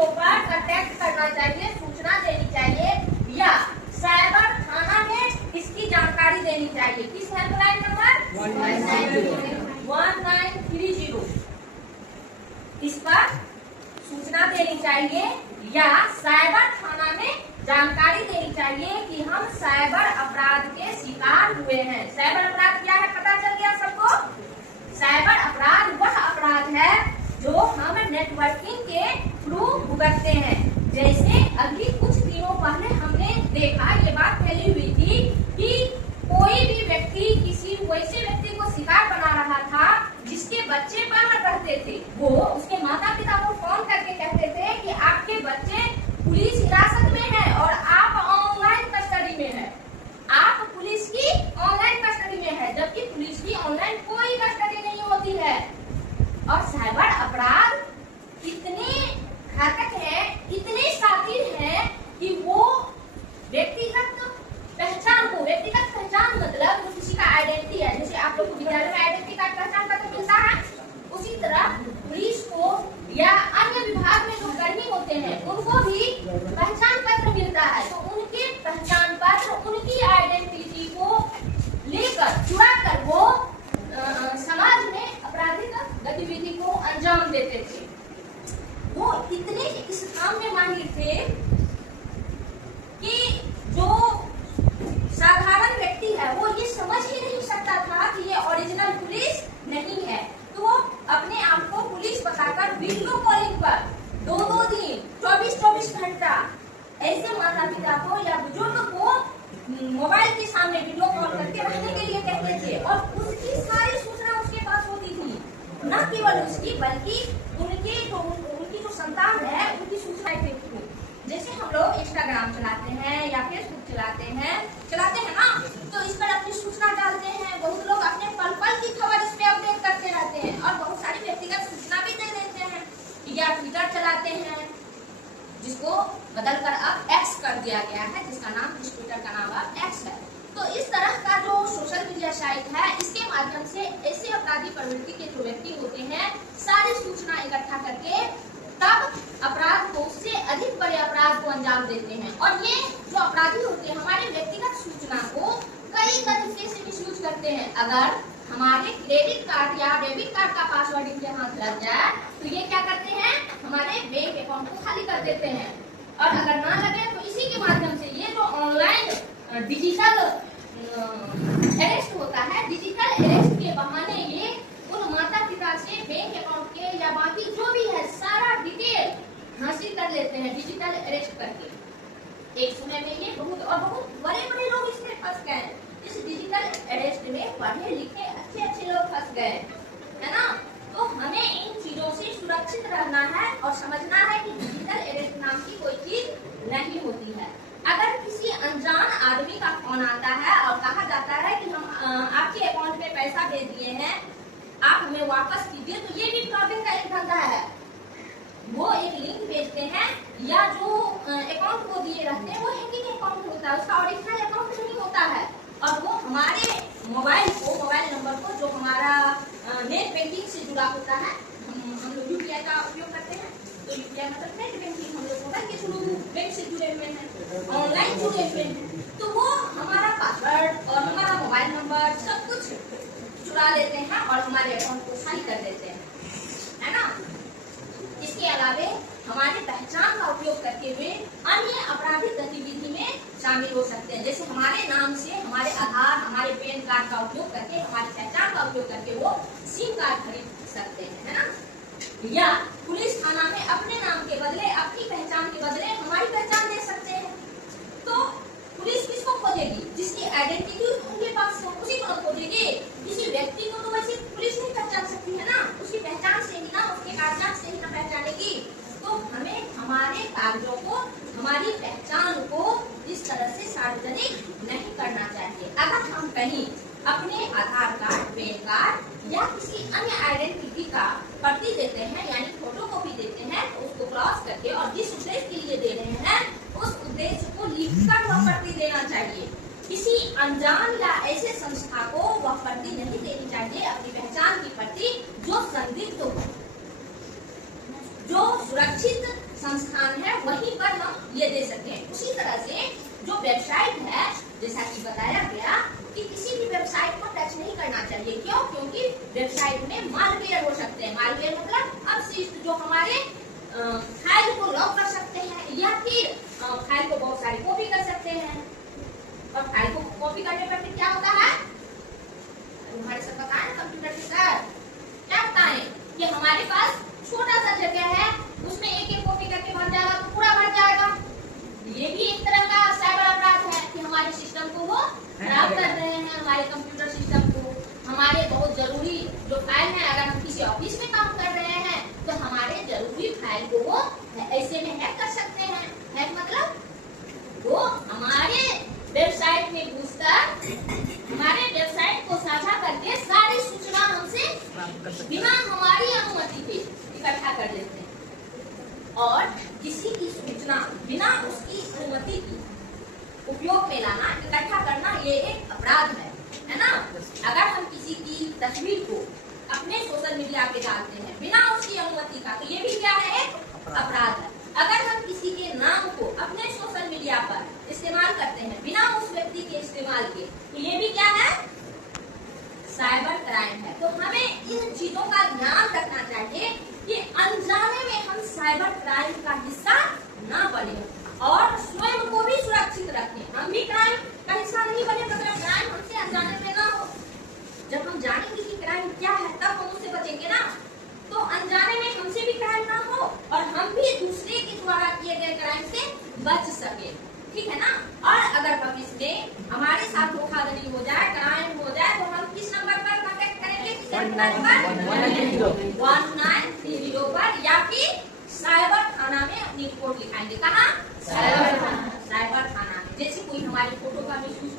Zero पर contact करना चाहिए, सूचना देनी चाहिए या साइबर थाना में इसकी जानकारी देनी चाहिए। किस हेल्पलाइन नंबर 1930 इस पर सूचना देनी चाहिए या साइबर थाना में जानकारी देनी चाहिए कि हम साइबर अपराध के शिकार हुए हैं। साइबर अपराध क्या है पता चल गया सबको? साइबर अपराध वह अपराध है जो हम नेटवर्किंग के थ्रू भुगतते हैं। जैसे अभी कुछ दिनों पहले हमने देखा, ये बात फैली हुई थी कि कोई भी व्यक्ति किसी वैसे व्यक्ति को शिकार बना रहा था जिसके बच्चे बाहर रहते थे। वो उसके माता पिता को फोन करके कहते थे कि आपके बच्चे पुलिस हिरासत में है और आप ऑनलाइन कस्टडी में है, आप पुलिस की ऑनलाइन कस्टडी में है, जबकि पुलिस की ऑनलाइन कोई कस्टडी नहीं होती है। और साइबर अपराध इतने घातक है, इतने शातिर है कि वो व्यक्तिगत पहचान मतलब जो किसी का आइडेंटिटी है, जैसे आप लोग को विद्यालय में आइडेंटिटी कार्ड पहचान पत्र मिलता है, उसी तरह पुलिस को या अन्य विभाग में जो कर्मी होते हैं उनको भी पहचान पत्र मिलता है। तो उनके पहचान पत्र, उनकी आइडेंटिटी को लेकर चुरा कर वो समाज में आपराधिक गतिविधि को अंजाम देते थे। वो इतने इस काम में माहिर थे कि जो साधारण व्यक्ति है वो ये समझ ही नहीं सकता था कि ये ओरिजिनल पुलिस नहीं है। तो वो अपने आप को पुलिस बताकर वीडियो कॉलिंग पर 2-2 दिन 24-24 घंटा ऐसे माता पिता को या बुजुर्ग को मोबाइल के सामने वीडियो कॉल करके रहने के लिए कहते थे और उसकी सारी सूचना उसके पास होती थी। न केवल उसकी बल्कि उनकी जो संतान है उनकी सूचना थी। जैसे हम लोग इंस्टाग्राम चलाते हैं या फेसबुक चलाते हैं ना, तो इस पर अपनी सूचना डालते हैं। बहुत लोग अपने पल पल की खबर इस पे अपडेट करते रहते हैं और बहुत सारी व्यक्तिगत सूचना भी दे देते हैं। या ट्विटर चलाते हैं जिसको बदलकर अब एक्स कर दिया गया है, जिसका नाम इस ट्विटर का नाम अब एक्स है। तो इस तरह का जो सोशल मीडिया साइट है इसके माध्यम से ऐसे अपराधी प्रवृत्ति के जो व्यक्ति होते हैं सारी सूचना इकट्ठा करके तब अपराध को, उससे अधिक बड़े अपराध को अंजाम देते हैं। और ये जो अपराधी होते हैं हमारे व्यक्तिगत सूचना को कई तरीके से मिसयूज करते हैं। अगर हमारे क्रेडिट कार्ड या डेबिट कार्ड का पासवर्ड इनके हाथ लग जाए तो ये क्या करते हैं, हमारे बैंक अकाउंट को खाली कर देते हैं। और अगर ना लगे तो इसी के माध्यम से ये जो ऑनलाइन डिजिटल अरेस्ट होता है, डिजिटल अरेस्ट के बहाने ये उन माता पिता से बैंक अकाउंट के या बाकी जो भी है सारा डिटेल हासिल कर लेते हैं डिजिटल अरेस्ट करके। एक समय में ये बहुत बड़े लोग इसमें फंस गए। इस डिजिटल अरेस्ट में पढ़े लिखे अच्छे लोग फंस गए, है ना। तो हमें इन चीजों से सुरक्षित रहना है और समझना है कि डिजिटल अरेस्ट नाम की कोई चीज नहीं होती है। अगर किसी अनजान आदमी का फोन आता है और कहा जाता है कि हम आपके अकाउंट में पैसा भेज दिए हैं, आप हमें वापस कीजिए, तो ये भी फ्रॉडिंग का एक धंधा है। वो एक लिंक भेजते हैं या जो अकाउंट को दिए रहते हैं वो हैकिंग अकाउंट होता है, उसका ओरिजिनल अकाउंट नहीं होता है। और वो हमारे मोबाइल नंबर को जो हमारा नेट बैंकिंग से जुड़ा होता है, हम लोग यूपीआई का उपयोग करते हैं, तो यूपीआई मतलब नेट बैंकिंग, हम लोग मोबाइल के थ्रू बैंक से जुड़े हुए हैं, ऑनलाइन जुड़े हुए हैं। तो वो हमारा पासवर्ड और हमारा मोबाइल नंबर सब कुछ चुरा लेते हैं और हमारे अकाउंट को खाली कर देते हैं, है ना। इसके अलावे हमारे पहचान का उपयोग करते हुए अन्य आपराधिक गतिविधि में शामिल हो सकते हैं। जैसे हमारे नाम से हमारे आधार, हमारे पैन कार्ड का उपयोग करके, हमारी पहचान का उपयोग करके वो सिम कार्ड खरीद सकते हैं, है ना। या पुलिस थाना में अपने नाम के बदले, अपनी पहचान के बदले हमारी पहचान दे सकते हैं। तो पुलिस किसको खोजेगी? जिसकी आइडेंटिटी उनके पास हो उसी को खोजेगी। किसी व्यक्ति को तो वैसे पुलिस नहीं पहचान सकती है ना, उसकी पहचान से ही ना, उसके कागजात से ही ना पहचानेगी। तो हमें हमारे कागजों को, हमारी पहचान को इस तरह से सार्वजनिक नहीं करना चाहिए। अगर हम कहीं अपने आधार कार्ड, पैन कार्ड या किसी अन्य आइडेंटिटी का प्रति देते हैं यानी फोटो कॉपी देते हैं, तो उसको क्रॉस करके और जिस उद्देश्य के लिए दे रहे हैं उस उद्देश्य को लिखकर वह प्रति देना चाहिए। किसी अनजान या ऐसे संस्था को वह प्रति नहीं देनी चाहिए, अपनी पहचान की प्रति जो संदिग्ध हो, जो सुरक्षित संस्थान है वहीं पर हम ये दे सकते हैं। उसी तरह से जो वेबसाइट है, जैसा कि बताया गया कि किसी भी वेबसाइट को टच नहीं करना चाहिए। क्यों? क्योंकि वेबसाइट में मालवेयर हो सकते हैं। मालवेयर मतलब अवशिष्ट जो हमारे फाइल को लॉक कर सकते हैं या फिर फाइल को बहुत सारी कॉपी कर सकते हैं। और फाइल को कॉपी करने पर फिर क्या होता है, हमारे सब बताएं कंप्यूटर के सर क्या बताएं कि हमारे पास छोटा सा जगह है, उसमें एक एक कॉपी करके भर जाएगा तो पूरा भर जाएगा। ये भी एक तरह का साइबर अपराध है कि हमारे सिस्टम को वो खराब कर रहे हैं, हमारे कंप्यूटर सिस्टम को। हमारे बहुत जरूरी जो फाइल है, अगर हम किसी ऑफिस में काम कर रहे हैं तो हमारे जरूरी फाइल को वो ऐसे में हैक कर सकते हैं। हैक मतलब वो हमारे वेबसाइट में घुसकर हमारे वेबसाइट को साझा करके सारी सूचना हमसे बिना हमारी अनुमति के इकट्ठा कर लेते हैं। और किसी की सूचना बिना उसकी अनुमति की उपयोग में लाना, इकट्ठा करना, ये एक अपराध है ना। अगर हम किसी की तस्वीर को अपने सोशल मीडिया पे डालते हैं बिना उसकी अनुमति का, तो ये भी क्या है, एक अपराध है। अगर हम किसी के नाम को अपने सोशल मीडिया पर इस्तेमाल करते हैं बिना उस व्यक्ति के इस्तेमाल के, तो ये भी क्या है, साइबर क्राइम है। तो हमें इन चीजों का ध्यान रखना चाहिए कि अनजाने में हम साइबर क्राइम का हिस्सा ना बने और स्वयं को भी सुरक्षित रखें। हम भी क्राइम का हिस्सा नहीं बने, मतलब क्राइम हमसे अनजाने में ना हो। जब हम जानेंगे कि क्राइम क्या है तब हम उससे बचेंगे ना। तो अनजाने में हमसे भी क्राइम ना हो और हम भी दूसरे के द्वारा किए गए क्राइम से बच सके, ठीक है ना। और अगर भविष्य में हमारे साथ धोखाधड़ी हो जाए, क्राइम हो जाए, तो हम किस नंबर पर कांटेक्ट करेंगे, किस नंबर पर 1930 पर, या फिर साइबर थाना में अपनी रिपोर्ट लिखाएंगे। कहाँ? साइबर थाना में। जैसे कोई हमारी फोटो का मिसयूज